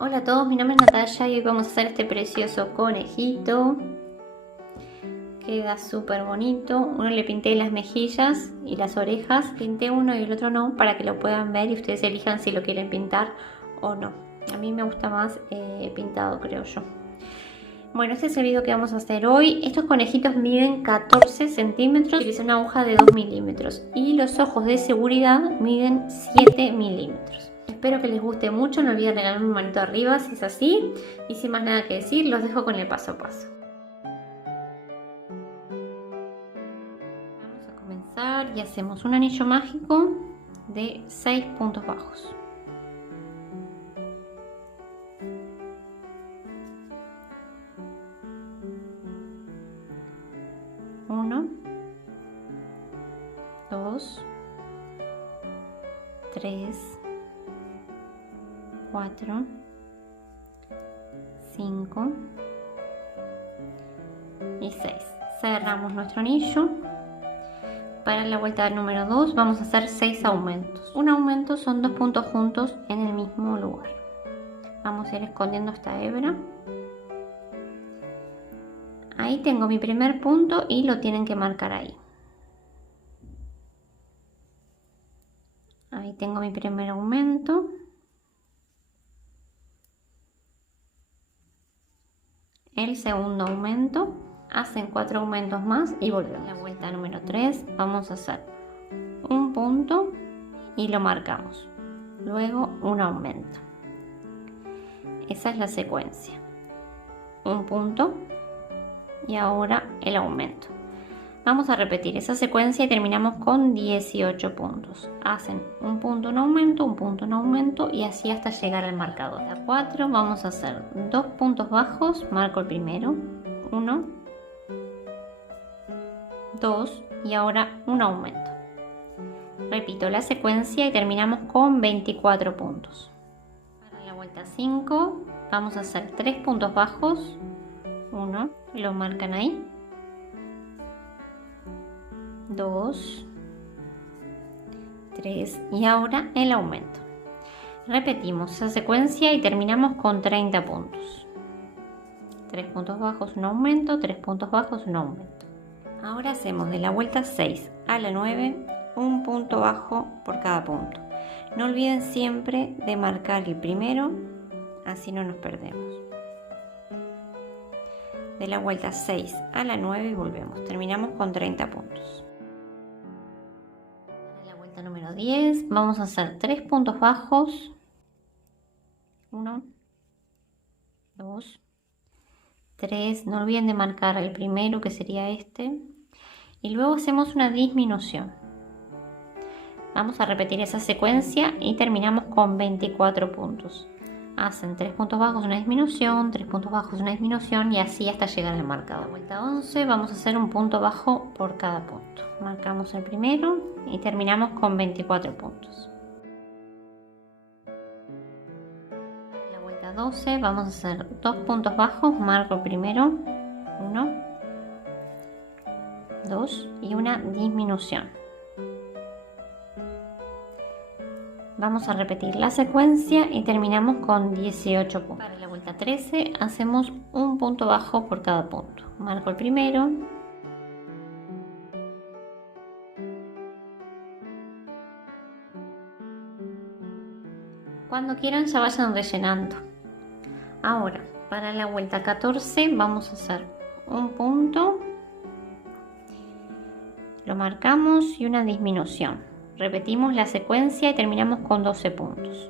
Hola a todos, mi nombre es Natalia y hoy vamos a hacer este precioso conejito. Queda súper bonito. Uno le pinté las mejillas y las orejas. Pinté uno y el otro no para que lo puedan ver y ustedes elijan si lo quieren pintar o no. A mí me gusta más pintado, creo yo. Bueno, este es el video que vamos a hacer hoy. Estos conejitos miden 14 centímetros. Utilicé una aguja de 2 milímetros y los ojos de seguridad miden 7 milímetros. Espero que les guste mucho, no olviden regalarme un manito arriba si es así. Y sin más nada que decir, los dejo con el paso a paso. Vamos a comenzar y hacemos un anillo mágico de 6 puntos bajos. Uno, 2, 3, 4, 5 y 6. Cerramos nuestro anillo. Para la vuelta número 2 vamos a hacer 6 aumentos. Un aumento son 2 puntos juntos en el mismo lugar. Vamos a ir escondiendo esta hebra. Ahí tengo mi primer punto y lo tienen que marcar ahí. Ahí tengo mi primer aumento. El segundo aumento. Hacen 4 aumentos más y volvemos. La vuelta número 3 vamos a hacer un punto y lo marcamos. Luego un aumento. Esa es la secuencia. Un punto y ahora el aumento. Vamos a repetir esa secuencia y terminamos con 18 puntos. Hacen un punto, un aumento y así hasta llegar al marcador. A 4 vamos a hacer 2 puntos bajos, marco el primero, 1, 2 y ahora un aumento. Repito la secuencia y terminamos con 24 puntos. Para la vuelta 5 vamos a hacer 3 puntos bajos, 1, lo marcan ahí, 2, 3 y ahora el aumento. Repetimos esa secuencia y terminamos con 30 puntos. 3 puntos bajos, un aumento, 3 puntos bajos, un aumento. Ahora hacemos de la vuelta 6 a la 9 un punto bajo por cada punto. No olviden siempre de marcar el primero, así no nos perdemos. De la vuelta 6 a la 9 y volvemos. Terminamos con 30 puntos. De la vuelta número 10 vamos a hacer 3 puntos bajos. 1, 2, 3. No olviden de marcar el primero, que sería este. Y luego hacemos una disminución. Vamos a repetir esa secuencia y terminamos con 24 puntos. Hacen 3 puntos bajos, una disminución, 3 puntos bajos, una disminución y así hasta llegar al marcador. La vuelta 11 vamos a hacer un punto bajo por cada punto. Marcamos el primero y terminamos con 24 puntos. La vuelta 12 vamos a hacer 2 puntos bajos, marco el primero, 1, 2 y una disminución. Vamos a repetir la secuencia y terminamos con 18 puntos. Para la vuelta 13 hacemos un punto bajo por cada punto. Marco el primero. Cuando quieran ya vayan rellenando. Ahora, para la vuelta 14 vamos a hacer un punto. Lo marcamos y una disminución. Repetimos la secuencia y terminamos con 12 puntos.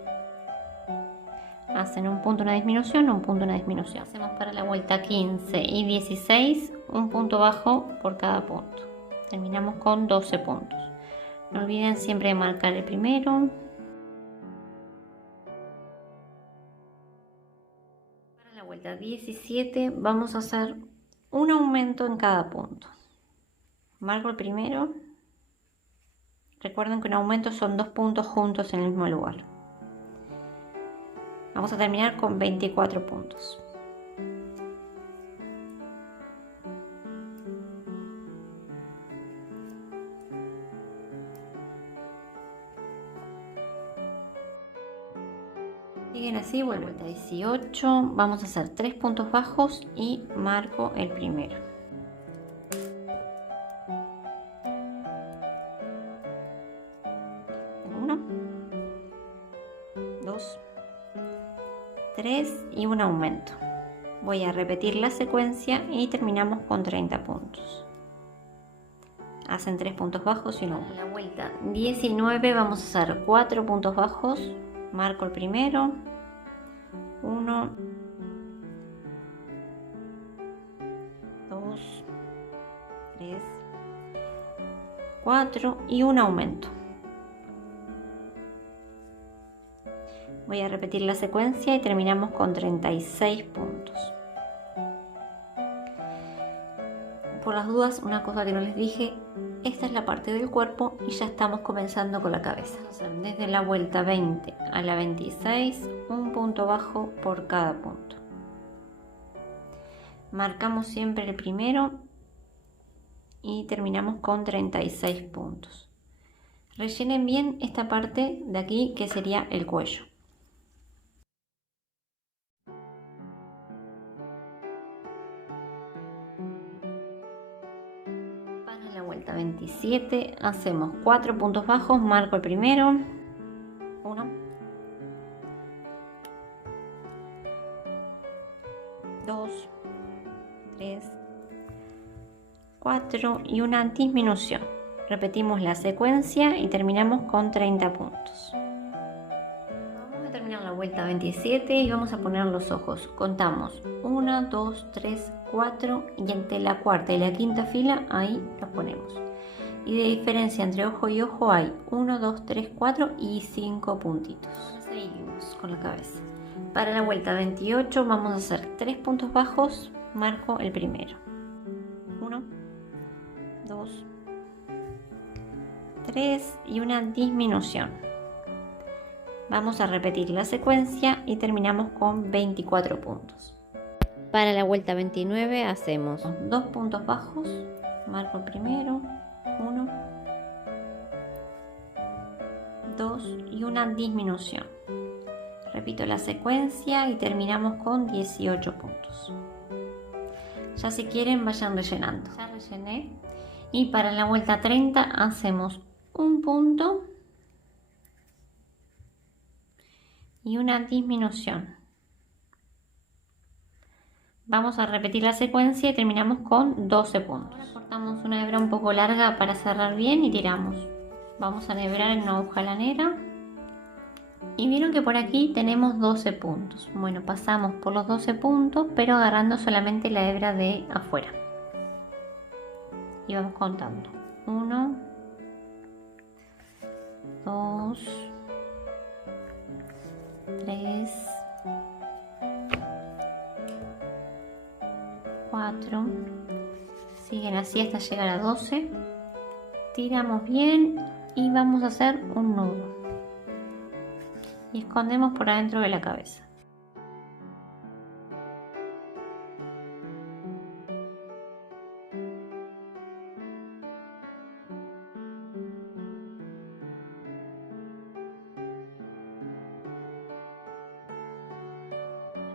Hacen un punto, una disminución, un punto, una disminución. Hacemos para la vuelta 15 y 16 un punto bajo por cada punto. Terminamos con 12 puntos. No olviden siempre de marcar el primero. Para la vuelta 17 vamos a hacer un aumento en cada punto. Marco el primero. Recuerden que un aumento son 2 puntos juntos en el mismo lugar. Vamos a terminar con 24 puntos. Siguen así vuelvo. Vuelta 18, vamos a hacer 3 puntos bajos y marco el primero. Uno, 2, 3 y un aumento. Voy a repetir la secuencia y terminamos con 30 puntos. Hacen 3 puntos bajos y un aumento. En la vuelta 19 vamos a hacer 4 puntos bajos, marco el primero, 1, 2, 3, 4 y un aumento. Voy a repetir la secuencia y terminamos con 36 puntos. Por las dudas, una cosa que no les dije, esta es la parte del cuerpo y ya estamos comenzando con la cabeza. Desde la vuelta 20 a la 26, un punto bajo por cada punto. Marcamos siempre el primero y terminamos con 36 puntos. Rellenen bien esta parte de aquí que sería el cuello. Para la vuelta 27 hacemos 4 puntos bajos, marco el primero, 1, 2, 3, 4 y una disminución. Repetimos la secuencia y terminamos con 30 puntos. Vamos a terminar la vuelta 27 y vamos a poner los ojos. Contamos 1, 2, 3, 4 y entre la cuarta y la quinta fila ahí los ponemos. Y de diferencia entre ojo y ojo hay 1, 2, 3, 4 y 5 puntitos. Seguimos con la cabeza. Para la vuelta 28 vamos a hacer 3 puntos bajos, marco el primero. 1, 2, 3 y una disminución. Vamos a repetir la secuencia y terminamos con 24 puntos. Para la vuelta 29 hacemos 2 puntos bajos, marco el primero, 1, 2 y una disminución. Repito la secuencia y terminamos con 18 puntos. Ya si quieren vayan rellenando. Ya rellené. Y para la vuelta 30 hacemos un punto y una disminución. Vamos a repetir la secuencia y terminamos con 12 puntos. Ahora cortamos una hebra un poco larga para cerrar bien y tiramos. Vamos a enhebrar en una aguja lanera. Y vieron que por aquí tenemos 12 puntos. Bueno, pasamos por los 12 puntos, pero agarrando solamente la hebra de afuera. Y vamos contando. 1, 2, 3, 4. Siguen así hasta llegar a 12. Tiramos bien y vamos a hacer un nudo. Y escondemos por adentro de la cabeza.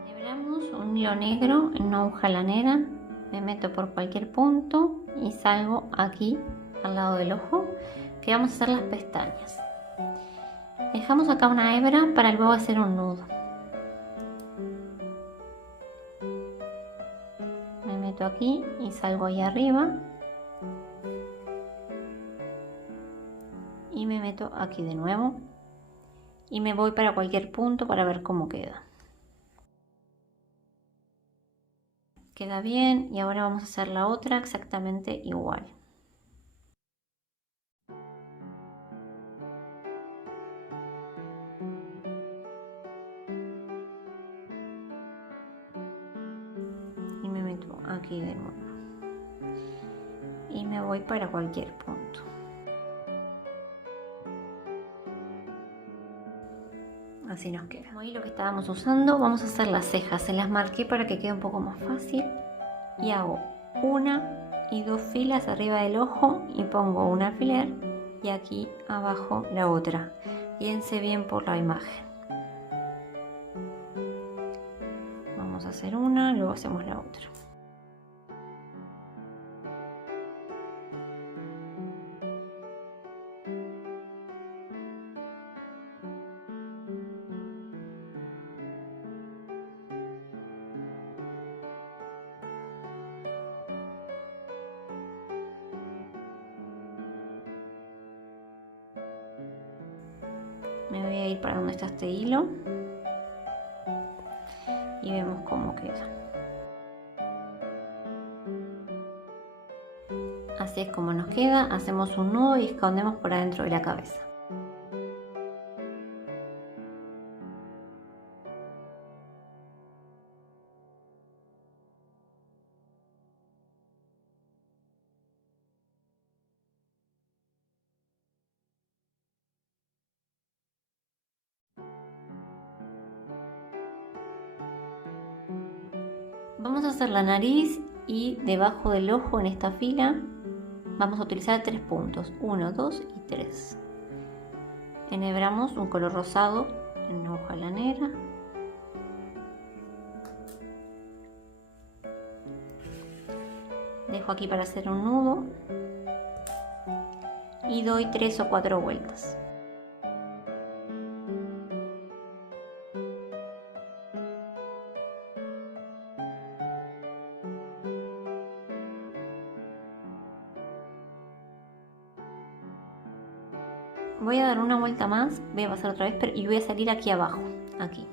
Enhebramos un hilo negro en una aguja lanera, me meto por cualquier punto y salgo aquí al lado del ojo, que vamos a hacer las pestañas. Dejamos acá una hebra para luego hacer un nudo. Me meto aquí y salgo ahí arriba. Y me meto aquí de nuevo. Y me voy para cualquier punto para ver cómo queda. Queda bien y ahora vamos a hacer la otra exactamente igual. Aquí de nuevo y me voy para cualquier punto. Así nos queda. Como ahí lo que estábamos usando, vamos a hacer las cejas. Se las marqué para que quede un poco más fácil y hago 1 y 2 filas arriba del ojo y pongo un alfiler y aquí abajo la otra. Guíense bien por la imagen. vamos a hacer una, luego hacemos la otra. Me voy a ir para donde está este hilo y vemos cómo queda. Así es como nos queda. Hacemos un nudo y escondemos por adentro de la cabeza. Vamos a hacer la nariz y debajo del ojo en esta fila vamos a utilizar 3 puntos, 1, 2 y 3. Enhebramos un color rosado en una hoja lanera. Dejo aquí para hacer un nudo y doy 3 o 4 vueltas. Voy a dar una vuelta más, voy a pasar otra vez y voy a salir aquí abajo, aquí.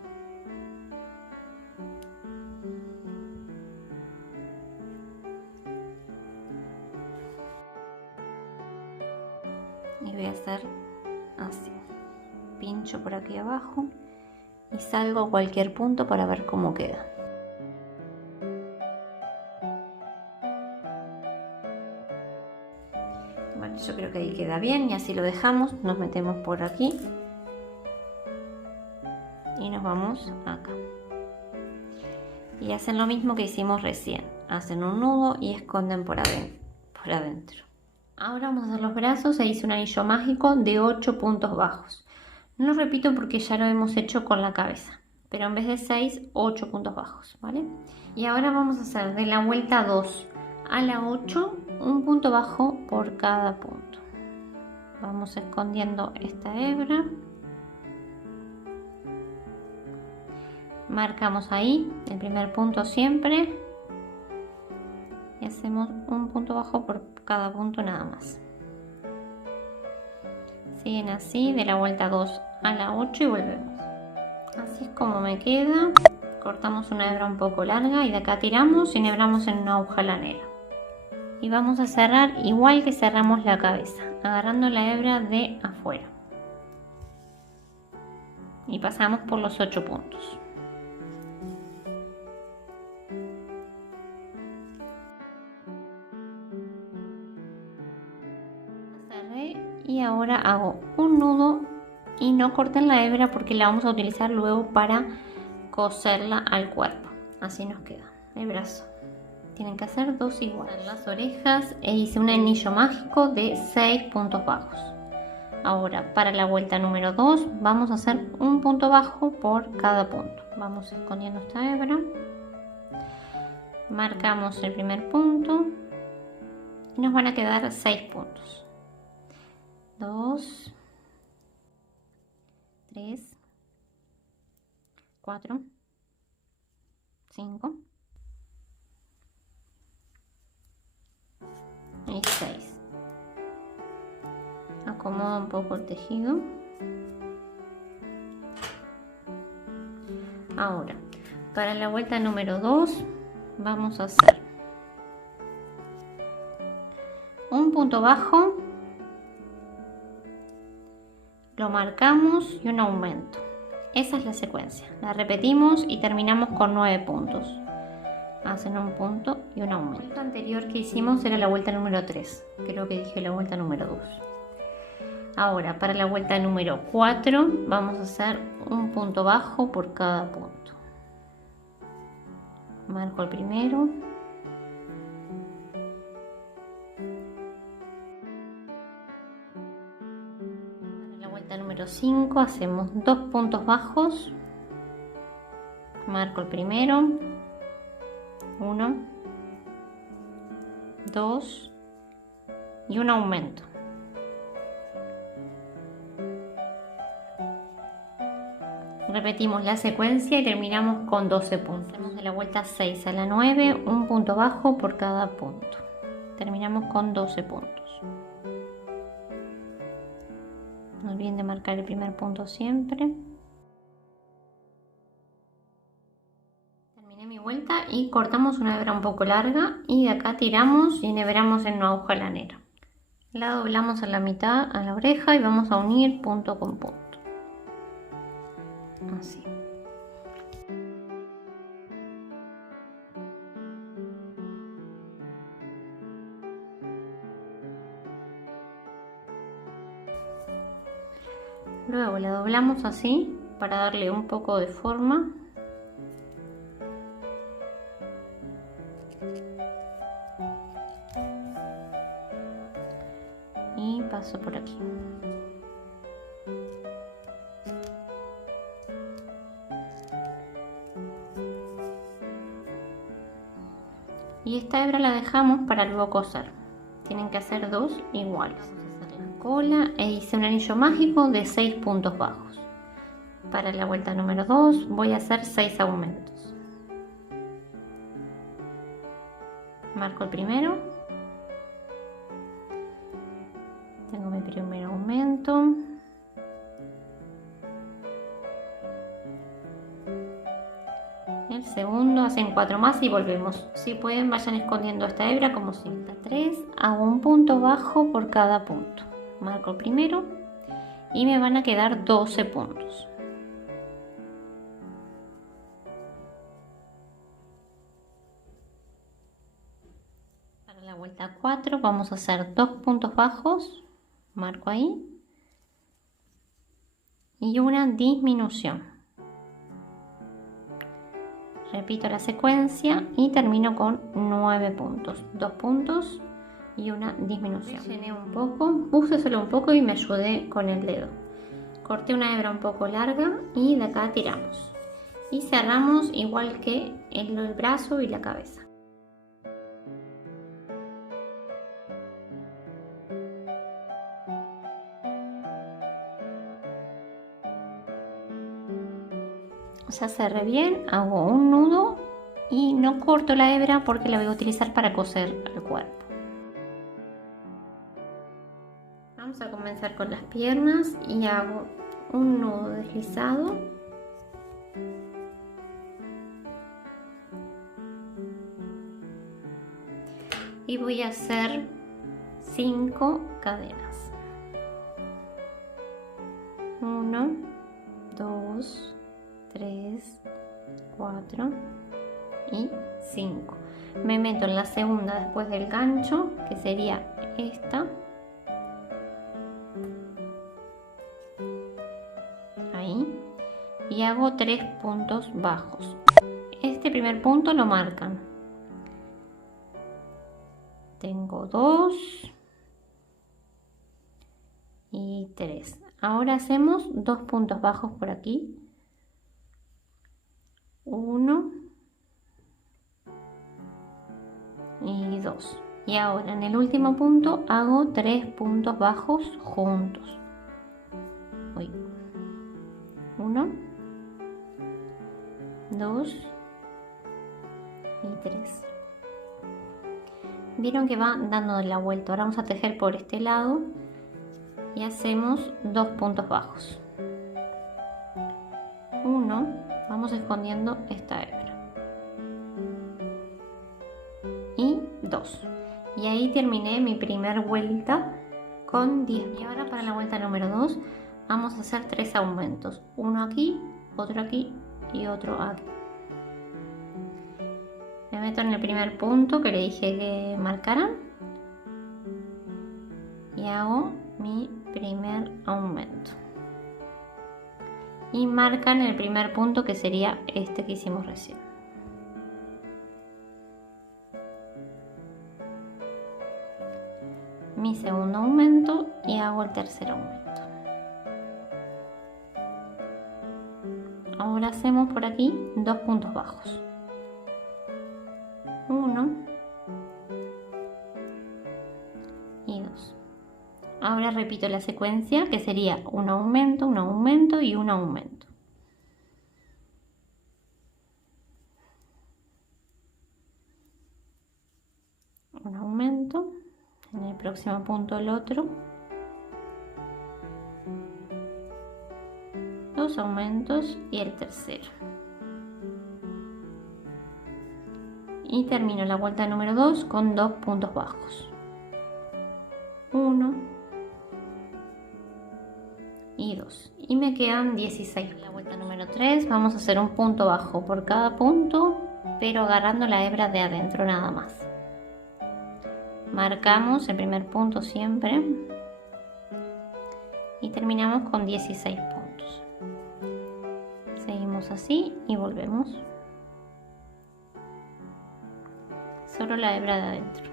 Y voy a hacer así. Pincho por aquí abajo y salgo a cualquier punto para ver cómo queda. Bueno, yo creo que ahí queda bien y así lo dejamos. Nos metemos por aquí y nos vamos acá. Y hacen lo mismo que hicimos recién. Hacen un nudo y esconden por adentro. Ahora vamos a hacer los brazos e hice un anillo mágico de 8 puntos bajos. No lo repito porque ya lo hemos hecho con la cabeza, pero en vez de 6, 8 puntos bajos, ¿vale? Y ahora vamos a hacer de la vuelta 2 a la 8 un punto bajo por cada punto. Vamos escondiendo esta hebra. Marcamos ahí el primer punto siempre y hacemos un punto bajo por cada punto nada más. Siguen así de la vuelta 2 a la 8 y volvemos. Así es como me queda. Cortamos una hebra un poco larga y de acá tiramos y enhebramos en una aguja lanera. Y vamos a cerrar igual que cerramos la cabeza, agarrando la hebra de afuera. Y pasamos por los 8 puntos. Cerré y ahora hago un nudo y no corten la hebra porque la vamos a utilizar luego para coserla al cuerpo. Así nos queda el brazo. Tienen que hacer 2 iguales. Las orejas e hice un anillo mágico de 6 puntos bajos. Ahora para la vuelta número 2 vamos a hacer un punto bajo por cada punto. Vamos escondiendo esta hebra. Marcamos el primer punto y nos van a quedar 6 puntos. 2, 3, 4, 5 y 6. Acomodo un poco el tejido. Ahora, para la vuelta número 2 vamos a hacer un punto bajo, lo marcamos y un aumento. Esa es la secuencia. La repetimos y terminamos con 9 puntos. Hacen un punto y un aumento. La vuelta anterior que hicimos era la vuelta número 3. Creo que dije la vuelta número 2. Ahora para la vuelta número 4 vamos a hacer un punto bajo por cada punto. Marco el primero. Para la vuelta número 5 hacemos 2 puntos bajos. Marco el primero. 1, 2 y un aumento. Repetimos la secuencia y terminamos con 12 puntos. Hacemos de la vuelta 6 a la 9, un punto bajo por cada punto. Terminamos con 12 puntos. No olviden de marcar el primer punto siempre. Terminé mi vuelta y cortamos una hebra un poco larga y de acá tiramos y enhebramos en una aguja lanera. La doblamos a la mitad a la oreja y vamos a unir punto con punto. Así. Luego la doblamos así para darle un poco de forma. Y paso por aquí. Y esta hebra la dejamos para luego coser. Tienen que hacer dos iguales. Vamos a hacer la cola e hice un anillo mágico de 6 puntos bajos. Para la vuelta número 2 voy a hacer 6 aumentos. Marco el primero. Tengo mi primer aumento. El segundo, hacen 4 más y volvemos. Si pueden, vayan escondiendo esta hebra como si. 3, hago un punto bajo por cada punto. Marco el primero y me van a quedar 12 puntos. Para la vuelta 4 vamos a hacer 2 puntos bajos, marco ahí, y una disminución. Repito la secuencia y termino con 9 puntos, 2 puntos y una disminución. Llené un poco, puse solo un poco y me ayudé con el dedo. Corté una hebra un poco larga y de acá tiramos. Y cerramos igual que el brazo y la cabeza. Ya cerré bien, hago un nudo y no corto la hebra porque la voy a utilizar para coser el cuerpo. Vamos a comenzar con las piernas y hago un nudo deslizado. Y voy a hacer 5 cadenas. 1, 2, 3, 4 y 5. Me meto en la segunda después del gancho, que sería esta. Ahí. Y hago 3 puntos bajos. Este primer punto lo marcan. Tengo 2 y 3. Ahora hacemos 2 puntos bajos por aquí. 1 y 2. Y ahora en el último punto hago 3 puntos bajos juntos. 1, 2 y 3. Vieron que va dando la vuelta. Ahora vamos a tejer por este lado y hacemos 2 puntos bajos. 1, vamos escondiendo esta hebra. Y 2. Y ahí terminé mi primera vuelta con 10. Y ahora para la vuelta número 2 vamos a hacer 3 aumentos. Uno aquí y otro aquí. Me meto en el primer punto que le dije que marcaran y hago mi primer aumento. Y marcan el primer punto que sería este que hicimos recién. Mi segundo aumento y hago el tercer aumento. Ahora hacemos por aquí 2 puntos bajos. 1 y 2. Ahora repito la secuencia, que sería un aumento y un aumento. Un aumento, en el próximo punto el otro, 2 aumentos y el tercero. Y termino la vuelta número 2 con 2 puntos bajos. 1 y 2. Y me quedan 16. La vuelta número 3 vamos a hacer un punto bajo por cada punto, pero agarrando la hebra de adentro nada más. Marcamos el primer punto siempre y terminamos con 16 puntos. Seguimos así y volvemos. Solo la hebra de adentro.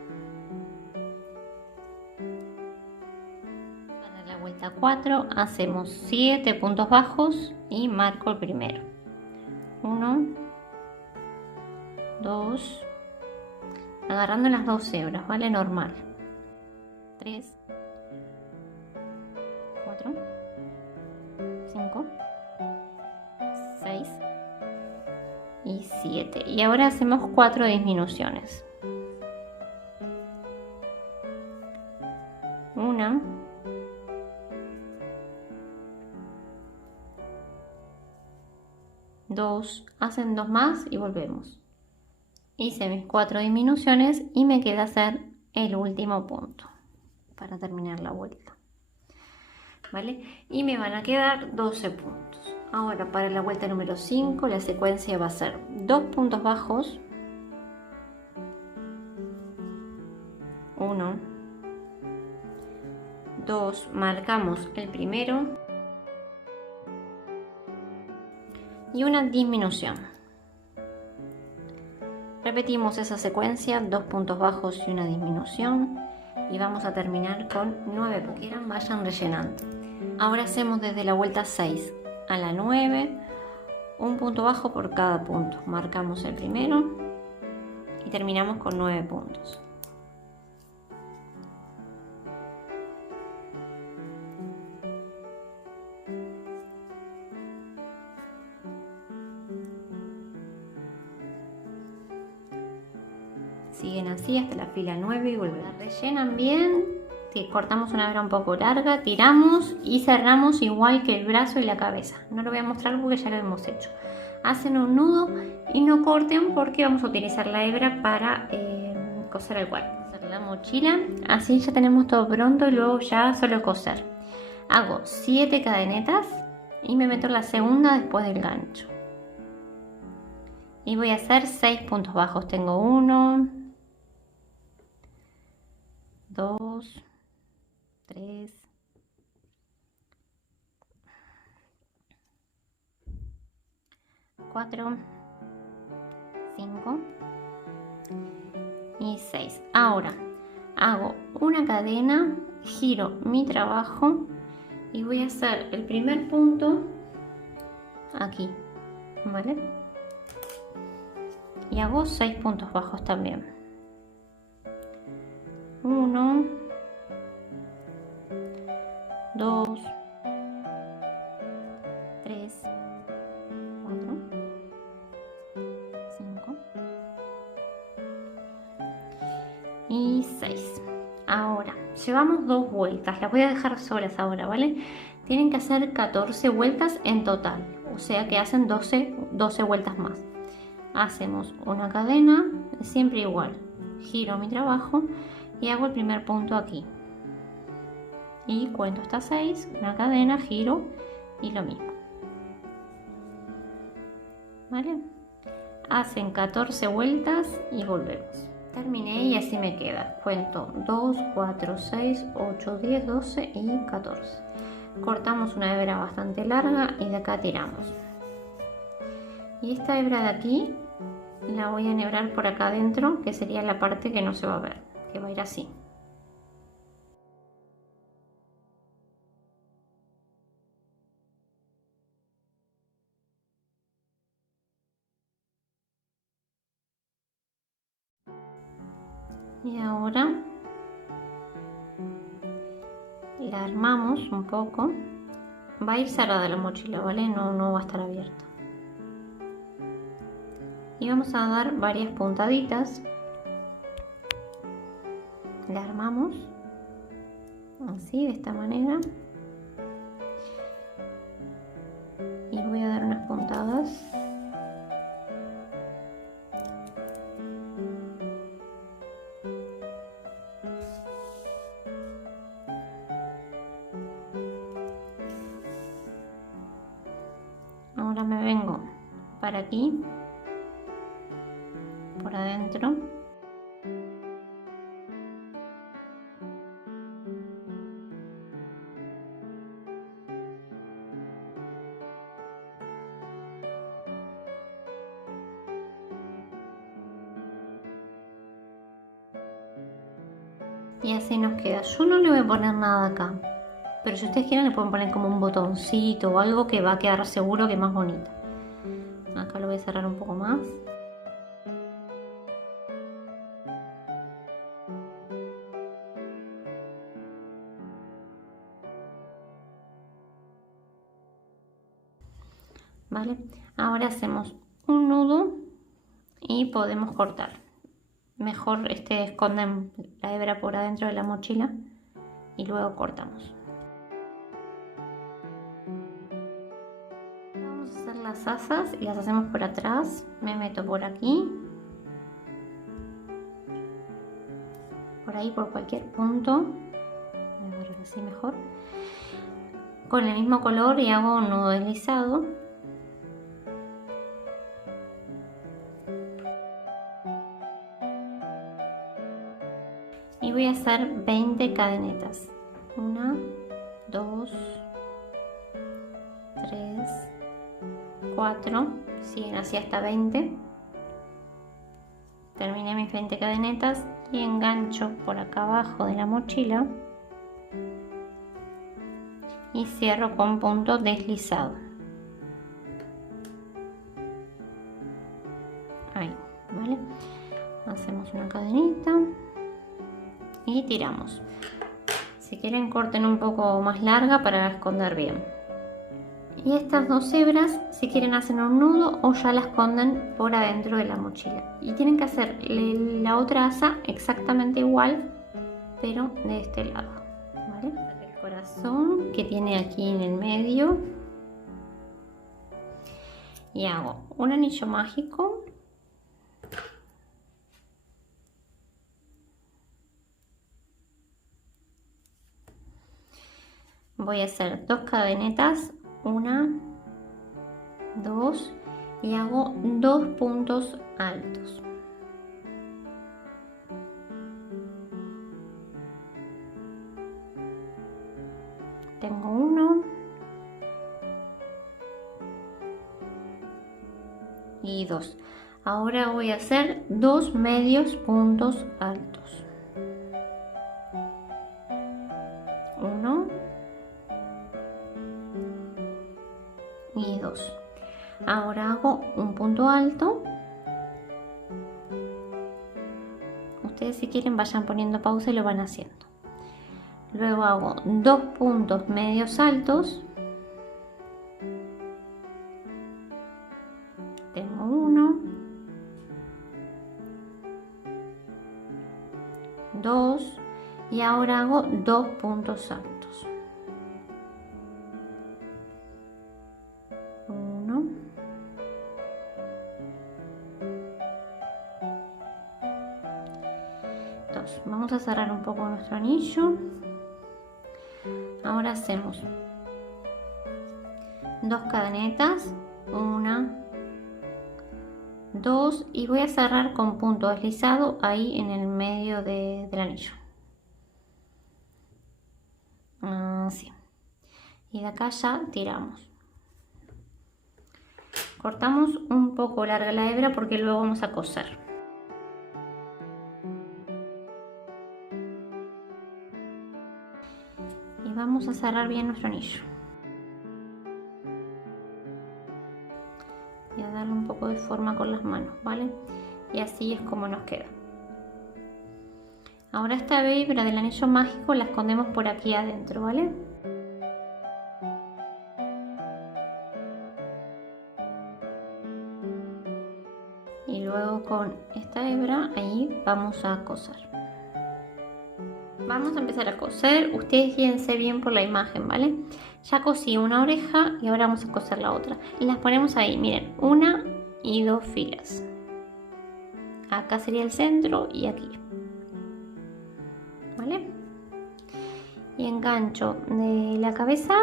Para la vuelta 4 hacemos 7 puntos bajos y marco el primero. 1, 2, agarrando las 2 hebras, ¿vale? Normal. 3, 4, 5, 6 y 7. Y ahora hacemos 4 disminuciones. 1, 2, hacen 2 más y volvemos. Hice mis 4 disminuciones y me queda hacer el último punto para terminar la vuelta, ¿vale? Y me van a quedar 12 puntos. Ahora para la vuelta número 5 la secuencia va a ser 2 puntos bajos, 1, 2, marcamos el primero y una disminución. Repetimos esa secuencia, 2 puntos bajos y una disminución, y vamos a terminar con 9 puntos. Quieran, vayan rellenando. Ahora hacemos desde la vuelta 6 a la 9 un punto bajo por cada punto. Marcamos el primero y terminamos con 9 puntos. Siguen así hasta la fila 9 y volvemos. Rellenan bien, cortamos una hebra un poco larga, tiramos y cerramos igual que el brazo y la cabeza. No lo voy a mostrar porque ya lo hemos hecho. Hacen un nudo y no corten porque vamos a utilizar la hebra para coser el cuerpo. Hacer la mochila, así ya tenemos todo pronto y luego ya solo coser. Hago 7 cadenetas y me meto en la segunda después del gancho. Y voy a hacer 6 puntos bajos. Tengo 1, 2, 3, 4, 5 y 6. Ahora hago una cadena, giro mi trabajo y voy a hacer el primer punto aquí, ¿vale? Y hago 6 puntos bajos también. 1, 2, 3, 4, 5 y 6. Ahora, llevamos 2 vueltas, las voy a dejar solas ahora, ¿vale? Tienen que hacer 14 vueltas en total, o sea que hacen 12 vueltas más. Hacemos una cadena, siempre igual, giro mi trabajo y hago el primer punto aquí. Y cuento hasta 6, una cadena, giro y lo mismo. ¿Vale? Hacen 14 vueltas y volvemos. Terminé y así me queda. Cuento 2, 4, 6, 8, 10, 12 y 14. Cortamos una hebra bastante larga y de acá tiramos. Y esta hebra de aquí la voy a enhebrar por acá adentro, que sería la parte que no se va a ver, que va a ir así. Y ahora la armamos un poco. Va a ir cerrada la mochila, ¿vale? No va a estar abierta. Y vamos a dar varias puntaditas. La armamos así, de esta manera. Y voy a dar unas puntadas. Ahora me vengo para aquí, por adentro. Y así nos queda. Yo no le voy a poner nada acá, pero si ustedes quieren le pueden poner como un botoncito o algo que va a quedar seguro que es más bonito. Acá lo voy a cerrar un poco más. Vale, ahora hacemos un nudo y podemos cortar. Mejor esconden la hebra por adentro de la mochila y luego cortamos. Vamos a hacer las asas y las hacemos por atrás. Me meto por aquí, por ahí, por cualquier punto. Voy a agarrar así mejor. Con el mismo color y hago un nudo deslizado. Y voy a hacer 20 cadenetas. 1, 2, 3, 4. Siguen así hasta 20. Terminé mis 20 cadenetas y engancho por acá abajo de la mochila y cierro con punto deslizado. Ahí, ¿vale? Hacemos una cadenita y tiramos. Si quieren, corten un poco más larga para esconder bien. Y estas dos hebras, si quieren, hacen un nudo o ya la esconden por adentro de la mochila. Y tienen que hacer la otra asa exactamente igual, pero de este lado, ¿vale? El corazón que tiene aquí en el medio. Y hago un anillo mágico. Voy a hacer 2 cadenetas, 1, 2 y hago 2 puntos altos. Tengo 1 y 2. Ahora voy a hacer 2 medios puntos altos. 1 y 2. Ahora hago un punto alto. Ustedes, si quieren, vayan poniendo pausa y lo van haciendo. Luego hago 2 puntos medios altos. Tengo 1, 2 y ahora hago 2 puntos altos. 1, 2. Vamos a cerrar un poco nuestro anillo. Ahora hacemos 2 cadenetas, 1, 2 y voy a cerrar con punto deslizado ahí en el medio del anillo. Así. Y de acá ya tiramos. Cortamos un poco larga la hebra porque luego vamos a coser. Y vamos a cerrar bien nuestro anillo. Y a darle un poco de forma con las manos, ¿vale? Y así es como nos queda. Ahora esta hebra del anillo mágico la escondemos por aquí adentro, ¿vale? Y luego con esta hebra ahí vamos a coser. Vamos a empezar a coser, ustedes guíense bien por la imagen, ¿vale? Ya cosí una oreja y ahora vamos a coser la otra. Y las ponemos ahí, miren, 1 y 2 filas. Acá sería el centro y aquí. ¿Vale? Y engancho de la cabeza,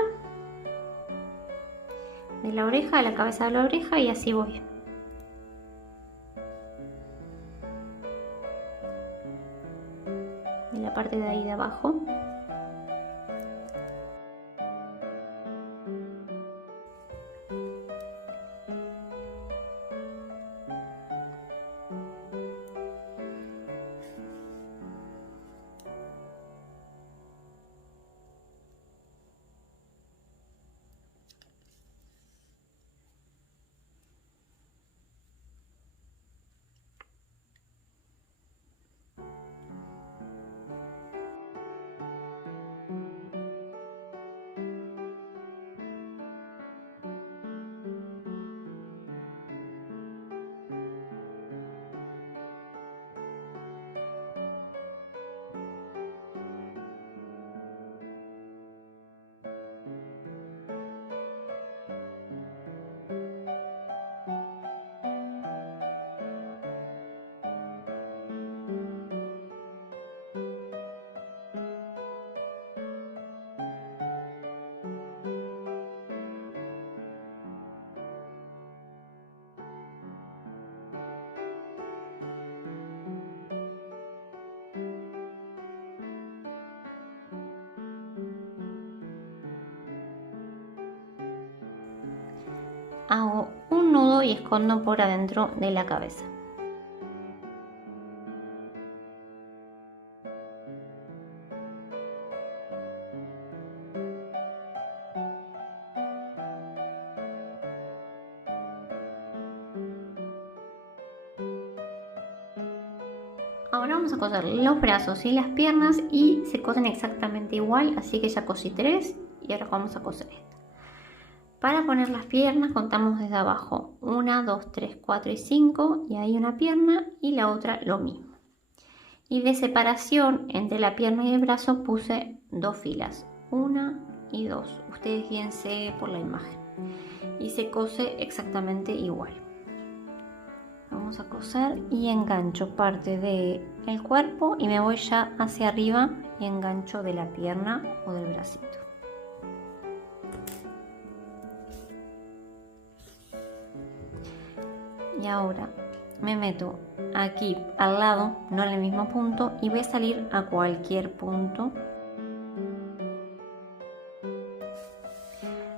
de la oreja a la cabeza de la oreja y así voy. De la parte de ahí de abajo. Hago un nudo y escondo por adentro de la cabeza. Ahora vamos a coser los brazos y las piernas y se cosen exactamente igual, así que ya cosí 3 y ahora vamos a coser esta. Para poner las piernas contamos desde abajo 1, 2, 3, 4 y 5 y ahí una pierna y la otra lo mismo. Y de separación entre la pierna y el brazo puse 2 filas, 1 y 2. Ustedes guíense por la imagen. Y se cose exactamente igual. Vamos a coser y engancho parte del cuerpo y me voy ya hacia arriba y engancho de la pierna o del bracito. Y ahora me meto aquí al lado, no en el mismo punto, y voy a salir a cualquier punto.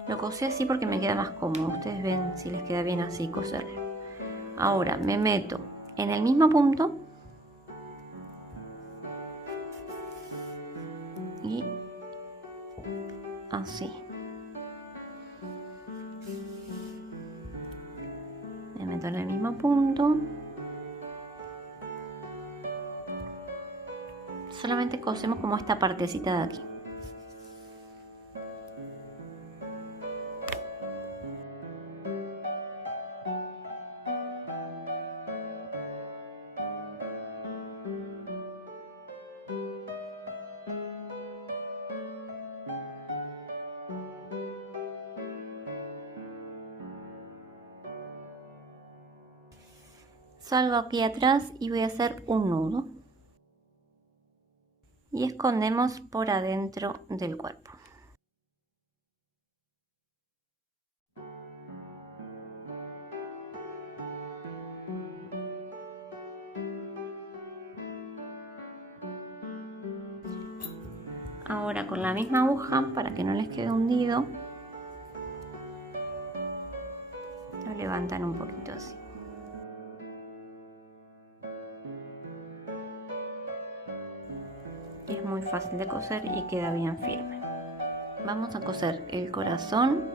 Lo cosí así porque me queda más cómodo. Ustedes ven si les queda bien así coserlo. Ahora me meto en el mismo punto y así. Me meto en el mismo punto. Solamente cosemos como esta partecita de aquí. Salgo aquí atrás y voy a hacer un nudo. Y escondemos por adentro del cuerpo. Ahora con la misma aguja, para que no les quede hundido, lo levantan un poquito así. Es muy fácil de coser y queda bien firme. Vamos a coser el corazón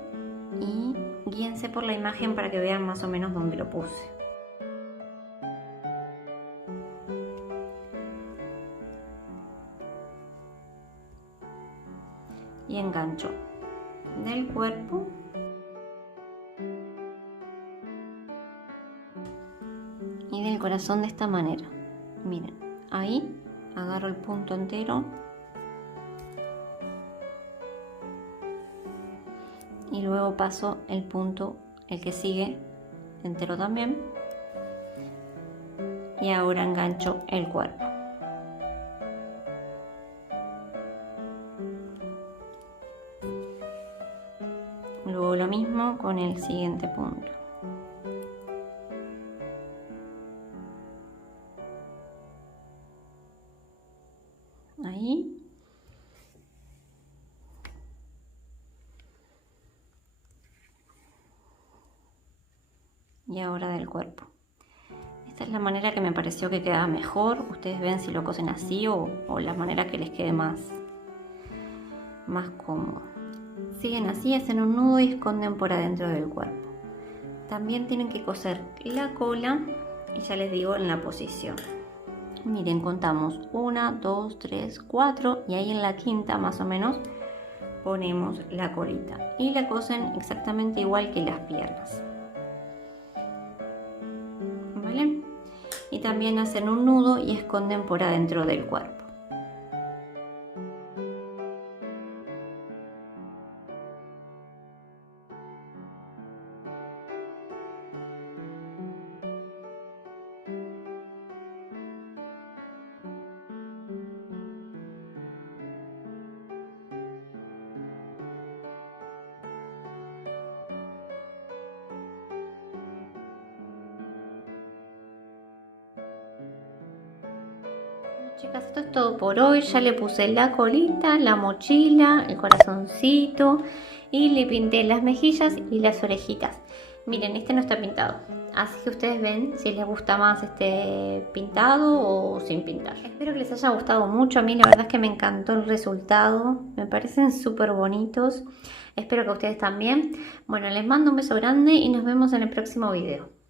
y guíense por la imagen para que vean más o menos dónde lo puse. y engancho del cuerpo y del corazón de esta manera. Miren, ahí agarro el punto entero y luego paso el punto, el que sigue entero también, y ahora engancho el cuerpo. Luego lo mismo con el siguiente punto. Ahí. Y ahora del cuerpo. Esta es la manera que me pareció que quedaba mejor. Ustedes ven si lo cosen así o la manera que les quede más cómodo. Siguen así, hacen un nudo y esconden por adentro del cuerpo. También tienen que coser la cola y ya les digo en la posición. Miren, contamos 1, 2, 3, 4 y ahí en la quinta más o menos ponemos la colita y la cosen exactamente igual que las piernas. ¿Vale? Y también hacen un nudo y esconden por adentro del cuerpo. Chicas, esto es todo por hoy. Ya le puse la colita, la mochila, el corazoncito y le pinté las mejillas y las orejitas. Miren, este no está pintado, así que ustedes ven si les gusta más este pintado o sin pintar. Espero que les haya gustado mucho. A mí la verdad es que me encantó el resultado, me parecen súper bonitos. Espero que ustedes también. Bueno, les mando un beso grande y nos vemos en el próximo video.